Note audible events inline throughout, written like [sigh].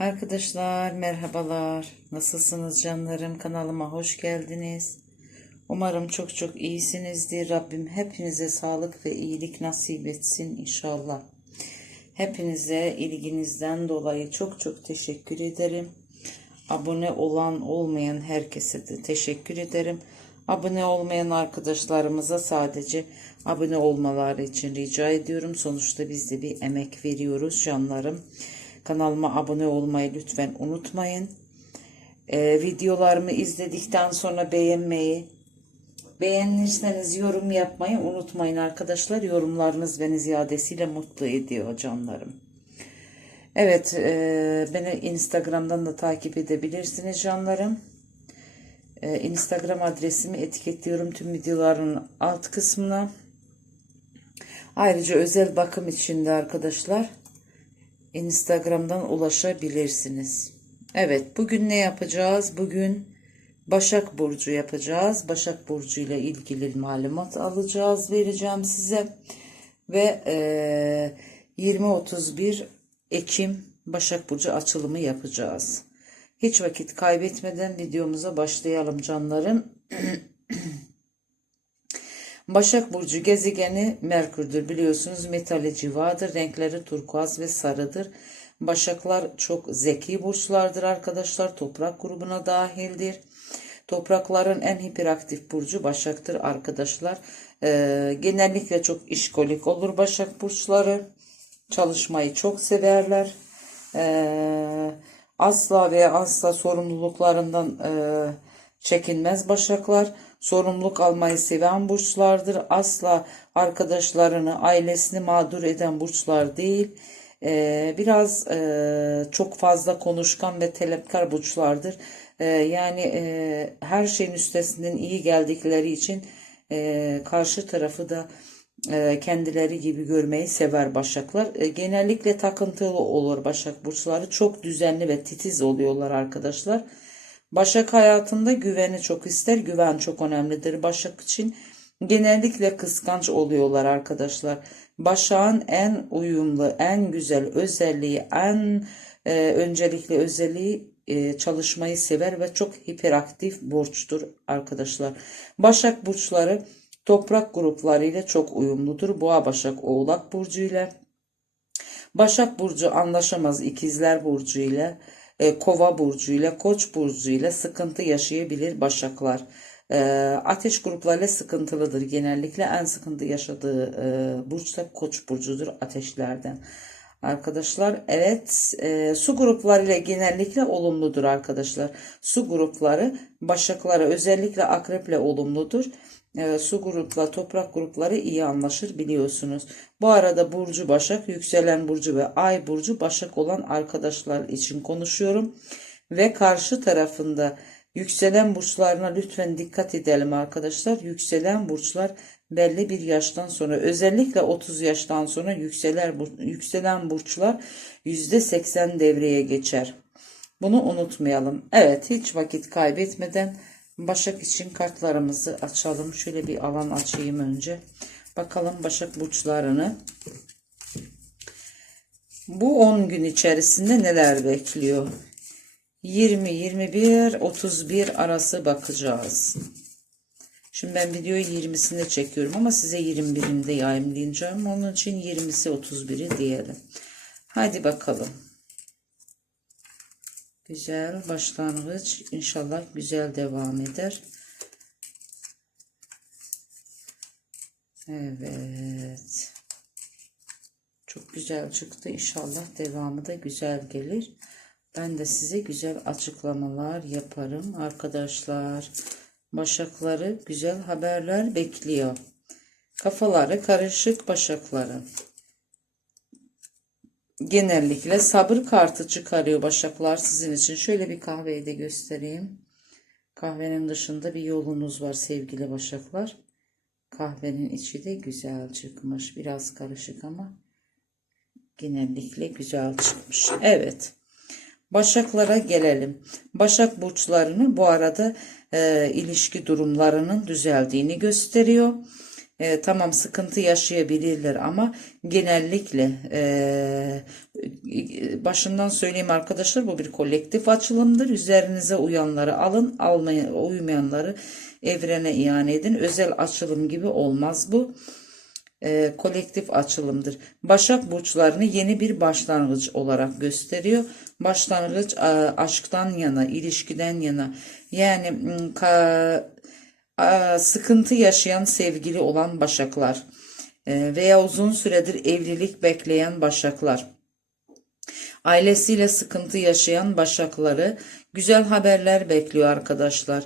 Arkadaşlar merhabalar. Nasılsınız canlarım? Kanalıma hoş geldiniz. Umarım çok çok iyisinizdir. Rabbim hepinize sağlık ve iyilik nasip etsin inşallah. Hepinize ilginizden dolayı çok çok teşekkür ederim. Abone olan olmayan herkese de teşekkür ederim. Abone olmayan arkadaşlarımıza sadece abone olmaları için rica ediyorum. Sonuçta biz de bir emek veriyoruz canlarım. Kanalıma abone olmayı lütfen unutmayın. Ee, videolarımı izledikten sonra beğenmeyi, beğenirseniz yorum yapmayı unutmayın arkadaşlar. Yorumlarınız beni ziyadesiyle mutlu ediyor canlarım. Evet, e, beni Instagram'dan da takip edebilirsiniz canlarım. E, Instagram adresimi etiketliyorum tüm videoların alt kısmına. Ayrıca özel bakım için de arkadaşlar Instagram'dan ulaşabilirsiniz. Evet, bugün ne yapacağız? Bugün Başak Burcu yapacağız. Başak Burcu ile ilgili malumat alacağız, vereceğim size. Ve e, 20-31 Ekim Başak Burcu açılımı yapacağız. Hiç vakit kaybetmeden videomuza başlayalım canlarım. [clears throat] Başak Burcu gezegeni Merkür'dür biliyorsunuz metali civadır renkleri turkuaz ve sarıdır. Başaklar çok zeki burçlardır arkadaşlar toprak grubuna dahildir. Toprakların en hiperaktif burcu Başak'tır arkadaşlar. Ee, genellikle çok işkolik olur Başak burçları. Çalışmayı çok severler. Ee, asla ve asla sorumluluklarından e, çekinmez Başaklar. Sorumluluk almayı seven burçlardır. Asla arkadaşlarını, ailesini mağdur eden burçlar değil. Ee, biraz e, çok fazla konuşkan ve talepkar burçlardır. Ee, yani e, her şeyin üstesinden iyi geldikleri için e, karşı tarafı da e, kendileri gibi görmeyi sever başaklar. E, genellikle takıntılı olur başak burçları. Çok düzenli ve titiz oluyorlar arkadaşlar. Başak hayatında güveni çok ister. Güven çok önemlidir Başak için. Genellikle kıskanç oluyorlar arkadaşlar. Başak'ın en uyumlu, en güzel özelliği, en e, öncelikli özelliği e, çalışmayı sever ve çok hiperaktif burçtur arkadaşlar. Başak burçları toprak grupları ile çok uyumludur. Boğa Başak Oğlak burcu ile. Başak burcu anlaşamaz ikizler burcu ile. E, Kova burcu ile Koç burcu ile sıkıntı yaşayabilir Başaklar. E, ateş gruplarıyla sıkıntılıdır. Genellikle en sıkıntı yaşadığı e, burç da Koç burcudur ateşlerden. Arkadaşlar evet e, su grupları ile genellikle olumludur arkadaşlar. Su grupları başaklara özellikle akreple olumludur. E, su grupla toprak grupları iyi anlaşır biliyorsunuz. Bu arada Burcu Başak, yükselen Burcu ve Ay Burcu Başak olan arkadaşlar için konuşuyorum. Ve karşı tarafında yükselen burçlarına lütfen dikkat edelim arkadaşlar. Yükselen burçlar belli bir yaştan sonra özellikle 30 yaştan sonra yükselen, yükselen burçlar %80 devreye geçer. Bunu unutmayalım. Evet hiç vakit kaybetmeden Başak için kartlarımızı açalım. Şöyle bir alan açayım önce. Bakalım Başak burçlarını. Bu 10 gün içerisinde neler bekliyor? 20, 21, 31 arası bakacağız. Şimdi ben videoyu 20'sinde çekiyorum ama size 21'inde yayınlayacağım. Onun için 20'si 31'i diyelim. Hadi bakalım. Güzel başlangıç. İnşallah güzel devam eder. Evet. Çok güzel çıktı. İnşallah devamı da güzel gelir. Ben de size güzel açıklamalar yaparım arkadaşlar. Başakları güzel haberler bekliyor. Kafaları karışık başakları. Genellikle sabır kartı çıkarıyor başaklar sizin için. Şöyle bir kahveyi de göstereyim. Kahvenin dışında bir yolunuz var sevgili başaklar. Kahvenin içi de güzel çıkmış. Biraz karışık ama genellikle güzel çıkmış. Evet. Başaklara gelelim. Başak burçlarını bu arada e, ilişki durumlarının düzeldiğini gösteriyor. E, tamam sıkıntı yaşayabilirler ama genellikle e, başından söyleyeyim arkadaşlar bu bir kolektif açılımdır. Üzerinize uyanları alın, almaya uymayanları evrene iade edin. Özel açılım gibi olmaz bu. E, kolektif açılımdır. Başak burçlarını yeni bir başlangıç olarak gösteriyor. Başlangıç e, aşktan yana, ilişkiden yana. Yani ka- sıkıntı yaşayan sevgili olan başaklar e, veya uzun süredir evlilik bekleyen başaklar ailesiyle sıkıntı yaşayan başakları güzel haberler bekliyor arkadaşlar.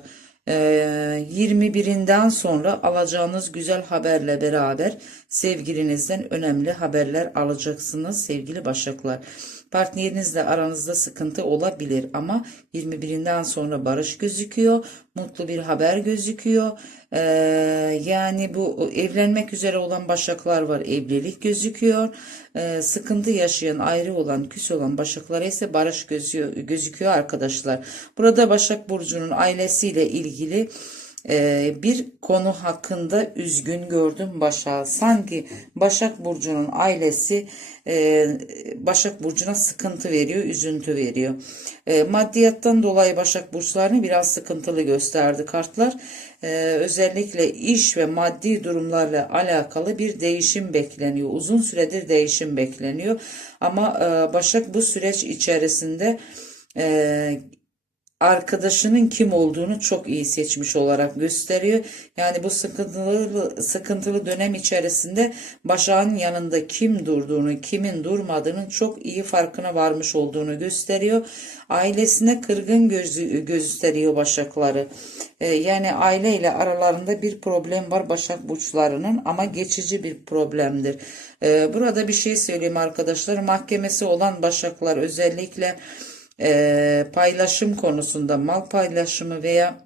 Ee, 21'inden sonra alacağınız güzel haberle beraber sevgilinizden önemli haberler alacaksınız sevgili başaklar. Partnerinizle aranızda sıkıntı olabilir ama 21'inden sonra barış gözüküyor, mutlu bir haber gözüküyor. Ee, yani bu evlenmek üzere olan başaklar var, evlilik gözüküyor. Ee, sıkıntı yaşayan, ayrı olan, küs olan başaklara ise barış gözüyor, gözüküyor arkadaşlar. Burada Başak Burcu'nun ailesiyle ilgili e, bir konu hakkında üzgün gördüm Başak. Sanki Başak Burcu'nun ailesi e, Başak Burcu'na sıkıntı veriyor, üzüntü veriyor. E, maddiyattan dolayı Başak Burçlarını biraz sıkıntılı gösterdi kartlar. E, özellikle iş ve maddi durumlarla alakalı bir değişim bekleniyor. Uzun süredir değişim bekleniyor. Ama e, Başak bu süreç içerisinde e, arkadaşının kim olduğunu çok iyi seçmiş olarak gösteriyor. Yani bu sıkıntılı sıkıntılı dönem içerisinde Başak'ın yanında kim durduğunu, kimin durmadığının çok iyi farkına varmış olduğunu gösteriyor. Ailesine kırgın gözü, gösteriyor Başakları. Ee, yani aileyle aralarında bir problem var Başak burçlarının ama geçici bir problemdir. Ee, burada bir şey söyleyeyim arkadaşlar. Mahkemesi olan Başaklar özellikle e, paylaşım konusunda mal paylaşımı veya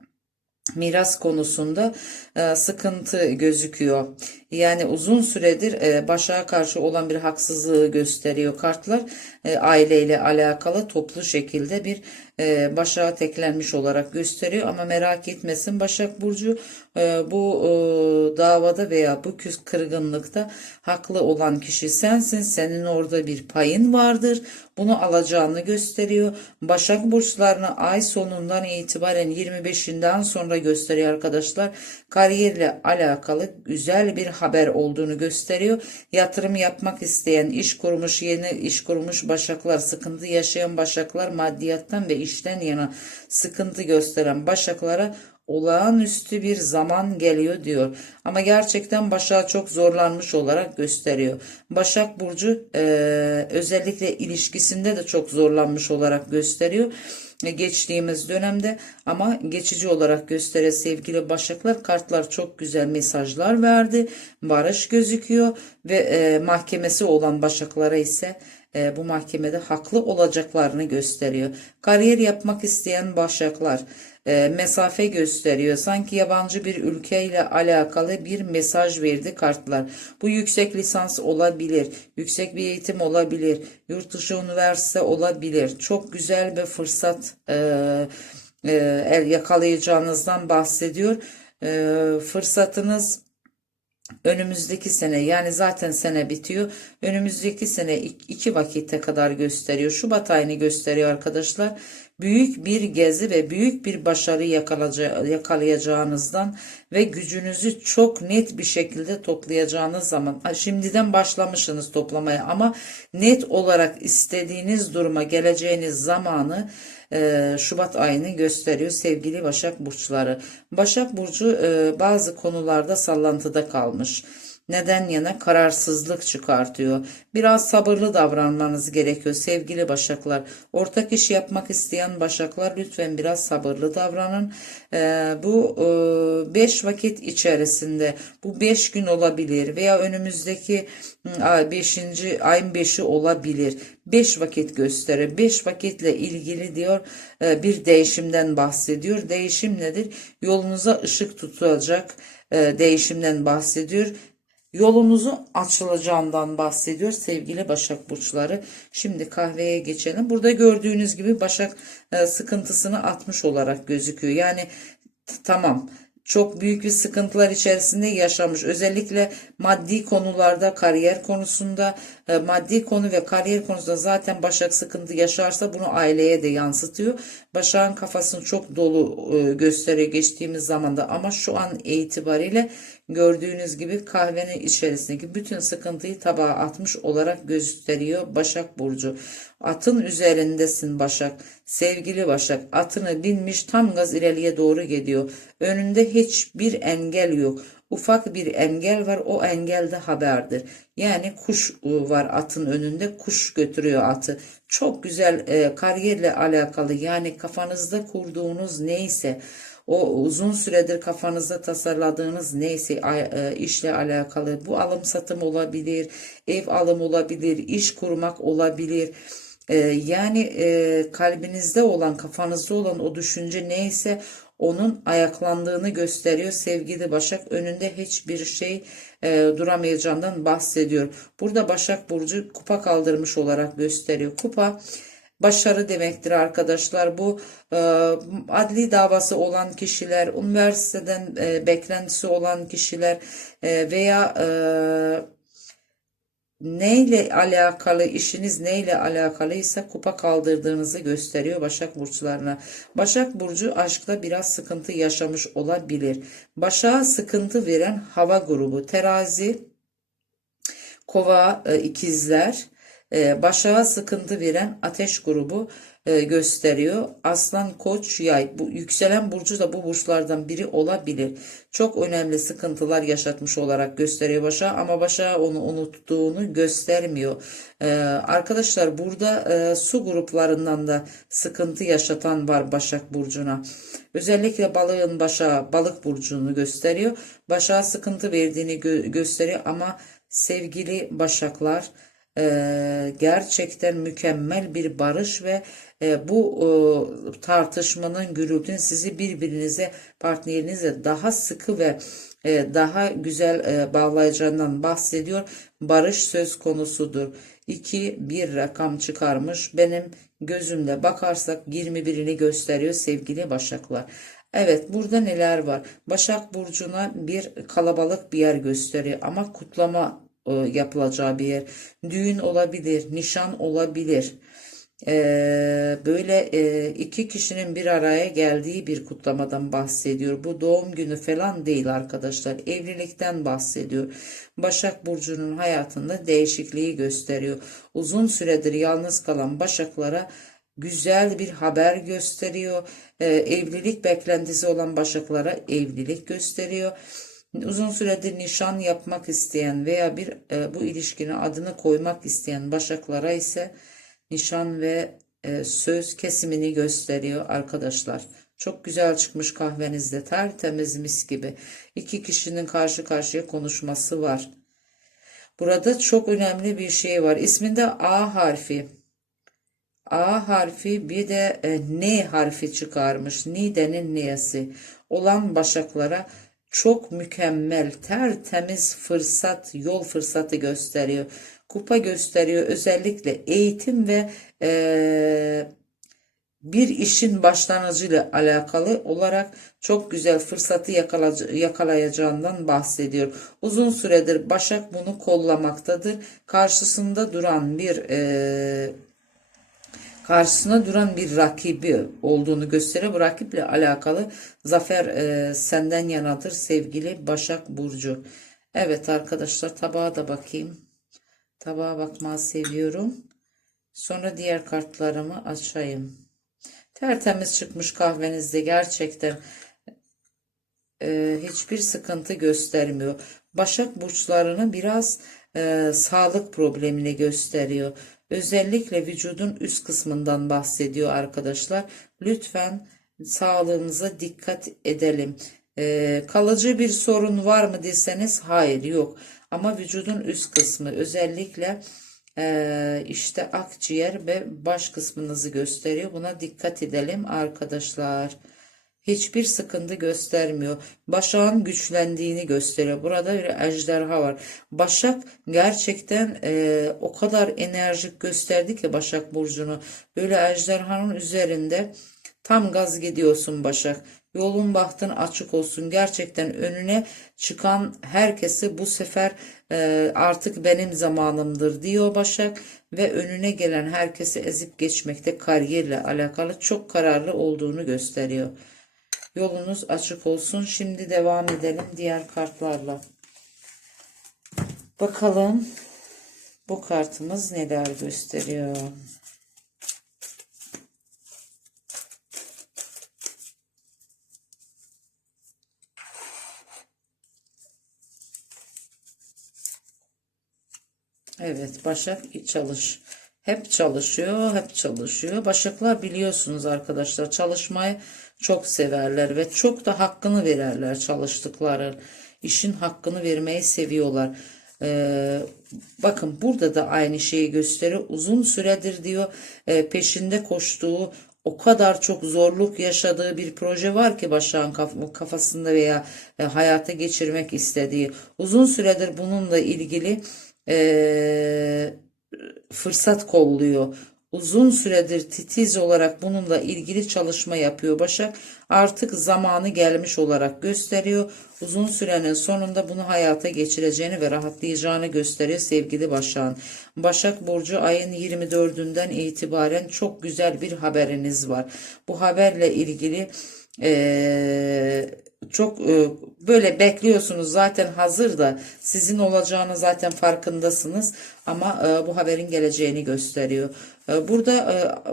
miras konusunda e, sıkıntı gözüküyor. Yani uzun süredir e, Başak'a karşı olan bir haksızlığı gösteriyor kartlar. E, aileyle alakalı toplu şekilde bir e, Başak'a teklenmiş olarak gösteriyor. Ama merak etmesin Başak Burcu e, bu e, davada veya bu küs kırgınlıkta haklı olan kişi sensin. Senin orada bir payın vardır. Bunu alacağını gösteriyor. Başak burçlarını ay sonundan itibaren 25'inden sonra gösteriyor arkadaşlar. Kariyerle alakalı güzel bir haber olduğunu gösteriyor. Yatırım yapmak isteyen, iş kurmuş, yeni iş kurmuş başaklar, sıkıntı yaşayan başaklar, maddiyattan ve işten yana sıkıntı gösteren başaklara olağanüstü bir zaman geliyor diyor. Ama gerçekten Başak çok zorlanmış olarak gösteriyor. Başak Burcu e, özellikle ilişkisinde de çok zorlanmış olarak gösteriyor geçtiğimiz dönemde ama geçici olarak göstere sevgili başaklar kartlar çok güzel mesajlar verdi. Barış gözüküyor ve e, mahkemesi olan başaklara ise e, bu mahkemede haklı olacaklarını gösteriyor. Kariyer yapmak isteyen başaklar e, mesafe gösteriyor. Sanki yabancı bir ülkeyle alakalı bir mesaj verdi kartlar. Bu yüksek lisans olabilir, yüksek bir eğitim olabilir, yurt dışı üniversite olabilir. Çok güzel bir fırsat e, e, yakalayacağınızdan bahsediyor. E, fırsatınız önümüzdeki sene yani zaten sene bitiyor. Önümüzdeki sene iki vakite kadar gösteriyor. Şubat ayını gösteriyor arkadaşlar. Büyük bir gezi ve büyük bir başarı yakalayacağınızdan ve gücünüzü çok net bir şekilde toplayacağınız zaman şimdiden başlamışsınız toplamaya ama net olarak istediğiniz duruma geleceğiniz zamanı e, Şubat ayını gösteriyor sevgili Başak Burçları. Başak Burcu e, bazı konularda sallantıda kalmış neden yana kararsızlık çıkartıyor. Biraz sabırlı davranmanız gerekiyor sevgili başaklar. Ortak iş yapmak isteyen başaklar lütfen biraz sabırlı davranın. Ee, bu 5 e, vakit içerisinde bu 5 gün olabilir veya önümüzdeki 5. ayın 5'i olabilir. 5 vakit gösterir. 5 vakitle ilgili diyor e, bir değişimden bahsediyor. Değişim nedir? Yolunuza ışık tutacak e, değişimden bahsediyor yolunuzu açılacağından bahsediyor sevgili Başak Burçları. Şimdi kahveye geçelim. Burada gördüğünüz gibi Başak e, sıkıntısını atmış olarak gözüküyor. Yani tamam çok büyük bir sıkıntılar içerisinde yaşamış. Özellikle maddi konularda, kariyer konusunda, e, maddi konu ve kariyer konusunda zaten Başak sıkıntı yaşarsa bunu aileye de yansıtıyor. Başak'ın kafasını çok dolu e, gösteriyor geçtiğimiz zamanda ama şu an itibariyle gördüğünüz gibi kahvenin içerisindeki bütün sıkıntıyı tabağa atmış olarak gösteriyor Başak Burcu. Atın üzerindesin Başak. Sevgili Başak atını binmiş tam gaz ileriye doğru gidiyor. Önünde hiçbir engel yok. Ufak bir engel var o engel de haberdir. Yani kuş e, var atın önünde kuş götürüyor atı. Çok güzel e, kariyerle alakalı yani kafanızda kurduğunuz neyse o uzun süredir kafanızda tasarladığınız neyse e, işle alakalı bu alım satım olabilir, ev alım olabilir, iş kurmak olabilir. E, yani e, kalbinizde olan, kafanızda olan o düşünce neyse onun ayaklandığını gösteriyor. Sevgili Başak önünde hiçbir şey duramayacağından bahsediyor. Burada Başak Burcu kupa kaldırmış olarak gösteriyor. Kupa başarı demektir arkadaşlar. Bu e, adli davası olan kişiler, üniversiteden e, beklentisi olan kişiler e, veya e, neyle alakalı işiniz neyle alakalıysa kupa kaldırdığınızı gösteriyor Başak burçlarına. Başak burcu aşkta biraz sıkıntı yaşamış olabilir. Başak'a sıkıntı veren hava grubu terazi, kova, e, ikizler, e, sıkıntı veren ateş grubu e, gösteriyor. Aslan, koç, yay. Bu yükselen burcu da bu burçlardan biri olabilir. Çok önemli sıkıntılar yaşatmış olarak gösteriyor Başak ama Başak onu unuttuğunu göstermiyor. E, arkadaşlar burada su gruplarından da sıkıntı yaşatan var Başak burcuna. Özellikle balığın Başak balık burcunu gösteriyor. Başak'a sıkıntı verdiğini gö gösteriyor ama sevgili Başaklar e, gerçekten mükemmel bir barış ve e, bu e, tartışmanın gürültünün sizi birbirinize partnerinize daha sıkı ve e, daha güzel e, bağlayacağından bahsediyor. Barış söz konusudur. 2 bir rakam çıkarmış. Benim gözümle bakarsak 21'ini gösteriyor sevgili Başaklar. Evet burada neler var? Başak Burcu'na bir kalabalık bir yer gösteriyor ama kutlama e, yapılacağı bir yer. Düğün olabilir, nişan olabilir. Ee, böyle e, iki kişinin bir araya geldiği bir kutlamadan bahsediyor. Bu doğum günü falan değil arkadaşlar. Evlilikten bahsediyor. Başak Burcu'nun hayatında değişikliği gösteriyor. Uzun süredir yalnız kalan Başaklara güzel bir haber gösteriyor. Ee, evlilik beklentisi olan Başaklara evlilik gösteriyor uzun süredir nişan yapmak isteyen veya bir e, bu ilişkinin adını koymak isteyen başaklara ise nişan ve e, söz kesimini gösteriyor arkadaşlar. Çok güzel çıkmış kahvenizde tertemiz mis gibi. İki kişinin karşı karşıya konuşması var. Burada çok önemli bir şey var. İsminde A harfi. A harfi bir de e, N harfi çıkarmış. Nide'nin neyesi olan başaklara çok mükemmel, tertemiz fırsat, yol fırsatı gösteriyor. Kupa gösteriyor özellikle eğitim ve e, bir işin başlangıcıyla alakalı olarak çok güzel fırsatı yakalayacağından bahsediyor. Uzun süredir Başak bunu kollamaktadır. Karşısında duran bir e, karşısına duran bir rakibi olduğunu gösteriyor. Bu rakiple alakalı zafer e, senden yanadır sevgili Başak Burcu. Evet arkadaşlar tabağa da bakayım. Tabağa bakmayı seviyorum. Sonra diğer kartlarımı açayım. Tertemiz çıkmış kahvenizde gerçekten e, hiçbir sıkıntı göstermiyor. Başak burçlarını biraz e, sağlık problemini gösteriyor. Özellikle vücudun üst kısmından bahsediyor arkadaşlar. Lütfen sağlığınıza dikkat edelim. Ee, kalıcı bir sorun var mı deseniz hayır yok. Ama vücudun üst kısmı özellikle e, işte akciğer ve baş kısmınızı gösteriyor. Buna dikkat edelim arkadaşlar hiçbir sıkıntı göstermiyor. Başak'ın güçlendiğini gösteriyor. Burada bir ejderha var. Başak gerçekten e, o kadar enerjik gösterdi ki Başak Burcu'nu. Böyle ejderhanın üzerinde Tam gaz gidiyorsun Başak. Yolun bahtın açık olsun. Gerçekten önüne çıkan herkesi bu sefer e, artık benim zamanımdır diyor Başak ve önüne gelen herkesi ezip geçmekte kariyerle alakalı çok kararlı olduğunu gösteriyor. Yolunuz açık olsun. Şimdi devam edelim diğer kartlarla. Bakalım bu kartımız neler gösteriyor. Evet, Başak çalış. Hep çalışıyor, hep çalışıyor. Başaklar biliyorsunuz arkadaşlar çalışmayı çok severler ve çok da hakkını verirler çalıştıkları. işin hakkını vermeyi seviyorlar. Ee, bakın burada da aynı şeyi gösteriyor. Uzun süredir diyor e, peşinde koştuğu o kadar çok zorluk yaşadığı bir proje var ki Başak'ın kaf- kafasında veya e, hayata geçirmek istediği. Uzun süredir bununla ilgili e, fırsat kolluyor. Uzun süredir titiz olarak bununla ilgili çalışma yapıyor Başak. Artık zamanı gelmiş olarak gösteriyor. Uzun sürenin sonunda bunu hayata geçireceğini ve rahatlayacağını gösteriyor sevgili Başak'ın. Başak Burcu ayın 24'ünden itibaren çok güzel bir haberiniz var. Bu haberle ilgili eee çok e, böyle bekliyorsunuz zaten hazır da sizin olacağını zaten farkındasınız ama e, bu haberin geleceğini gösteriyor. E, Burada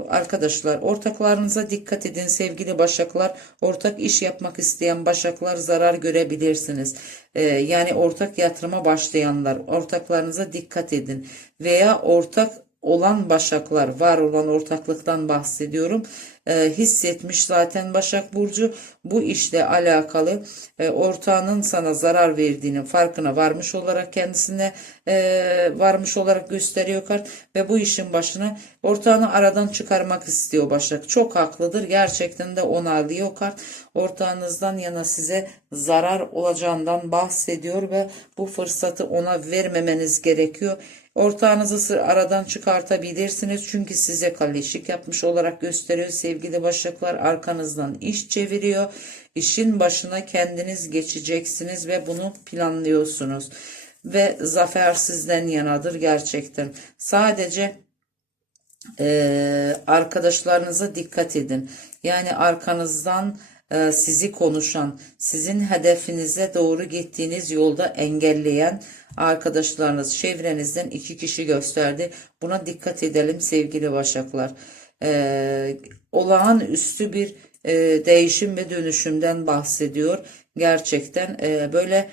arkadaşlar ortaklarınıza dikkat edin sevgili başaklar. Ortak iş yapmak isteyen başaklar zarar görebilirsiniz. Yani ortak yatırıma başlayanlar ortaklarınıza dikkat edin veya ortak olan başaklar var olan ortaklıktan bahsediyorum. E, hissetmiş zaten Başak Burcu bu işle alakalı e, ortağının sana zarar verdiğinin farkına varmış olarak kendisine e, varmış olarak gösteriyor kart ve bu işin başına ortağını aradan çıkarmak istiyor Başak. Çok haklıdır. Gerçekten de onaylıyor kart. Ortağınızdan yana size zarar olacağından bahsediyor ve bu fırsatı ona vermemeniz gerekiyor. Ortağınızı aradan çıkartabilirsiniz çünkü size kalleşlik yapmış olarak gösteriyor sevgili başaklar arkanızdan iş çeviriyor. İşin başına kendiniz geçeceksiniz ve bunu planlıyorsunuz. Ve zafer sizden yanadır gerçekten. Sadece ee, arkadaşlarınıza dikkat edin. Yani arkanızdan e, sizi konuşan, sizin hedefinize doğru gittiğiniz yolda engelleyen arkadaşlarınız çevrenizden iki kişi gösterdi. Buna dikkat edelim sevgili başaklar. Ee, olağanüstü bir e, değişim ve dönüşümden bahsediyor. Gerçekten e, böyle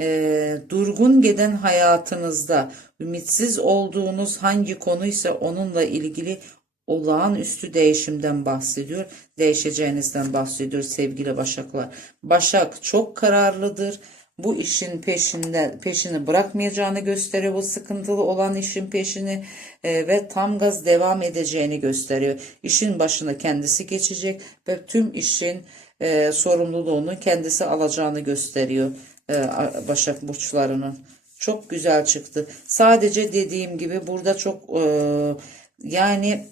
e, durgun giden hayatınızda ümitsiz olduğunuz hangi konuysa onunla ilgili olağanüstü değişimden bahsediyor. Değişeceğinizden bahsediyor sevgili Başaklar. Başak çok kararlıdır. Bu işin peşinde peşini bırakmayacağını gösteriyor. Bu sıkıntılı olan işin peşini e, ve tam gaz devam edeceğini gösteriyor. İşin başına kendisi geçecek ve tüm işin e, sorumluluğunu kendisi alacağını gösteriyor e, Başak burçlarının. Çok güzel çıktı. Sadece dediğim gibi burada çok e, yani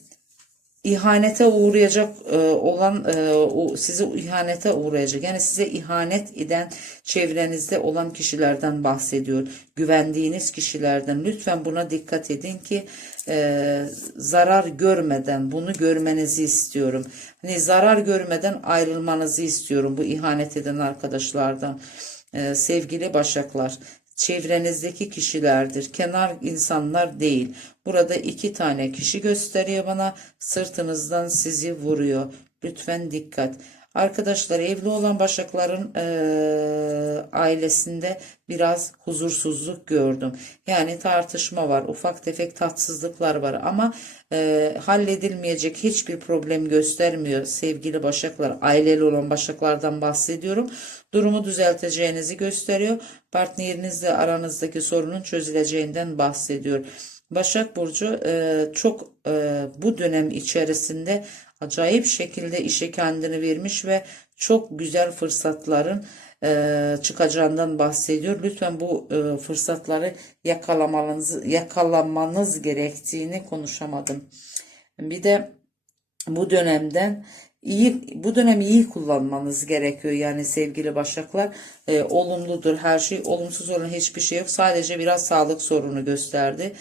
ihanete uğrayacak e, olan e, sizi ihanete uğrayacak. Yani size ihanet eden çevrenizde olan kişilerden bahsediyor. Güvendiğiniz kişilerden. Lütfen buna dikkat edin ki e, zarar görmeden bunu görmenizi istiyorum. Hani zarar görmeden ayrılmanızı istiyorum bu ihanet eden arkadaşlardan. Sevgili başaklar çevrenizdeki kişilerdir. Kenar insanlar değil. Burada iki tane kişi gösteriyor bana. Sırtınızdan sizi vuruyor. Lütfen dikkat. Arkadaşlar evli olan başakların eee, ailesinde biraz huzursuzluk gördüm. Yani tartışma var, ufak tefek tatsızlıklar var ama eee, halledilmeyecek hiçbir problem göstermiyor sevgili başaklar. Aileli olan başaklardan bahsediyorum. Durumu düzelteceğinizi gösteriyor. Partnerinizle aranızdaki sorunun çözüleceğinden bahsediyor. Başak Burcu e, çok e, bu dönem içerisinde acayip şekilde işe kendini vermiş ve çok güzel fırsatların e, çıkacağından bahsediyor. Lütfen bu e, fırsatları yakalamanız, yakalamanız gerektiğini konuşamadım. Bir de bu dönemden iyi bu dönemi iyi kullanmanız gerekiyor yani sevgili Başaklar Ee, olumludur her şey olumsuz olan hiçbir şey yok sadece biraz sağlık sorunu gösterdi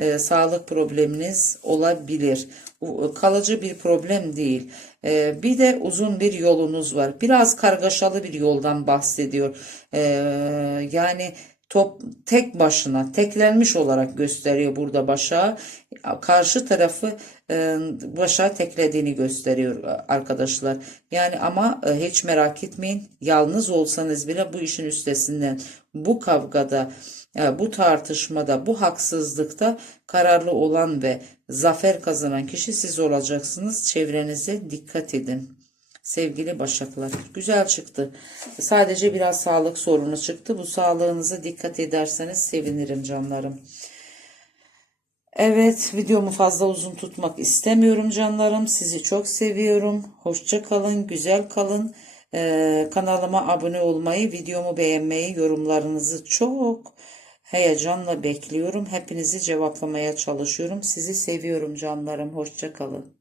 Ee, sağlık probleminiz olabilir. Bu kalıcı bir problem değil. Ee, bir de uzun bir yolunuz var. Biraz kargaşalı bir yoldan bahsediyor. Ee, yani top tek başına teklenmiş olarak gösteriyor burada başa karşı tarafı e, başa teklediğini gösteriyor e, arkadaşlar. Yani ama e, hiç merak etmeyin yalnız olsanız bile bu işin üstesinden bu kavgada e, bu tartışmada bu haksızlıkta kararlı olan ve zafer kazanan kişi siz olacaksınız. Çevrenize dikkat edin Sevgili Başaklar, güzel çıktı. Sadece biraz sağlık sorunu çıktı. Bu sağlığınıza dikkat ederseniz sevinirim canlarım. Evet, videomu fazla uzun tutmak istemiyorum canlarım. Sizi çok seviyorum. Hoşça kalın, güzel kalın. Ee, kanalıma abone olmayı, videomu beğenmeyi, yorumlarınızı çok heyecanla bekliyorum. Hepinizi cevaplamaya çalışıyorum. Sizi seviyorum canlarım. Hoşça kalın.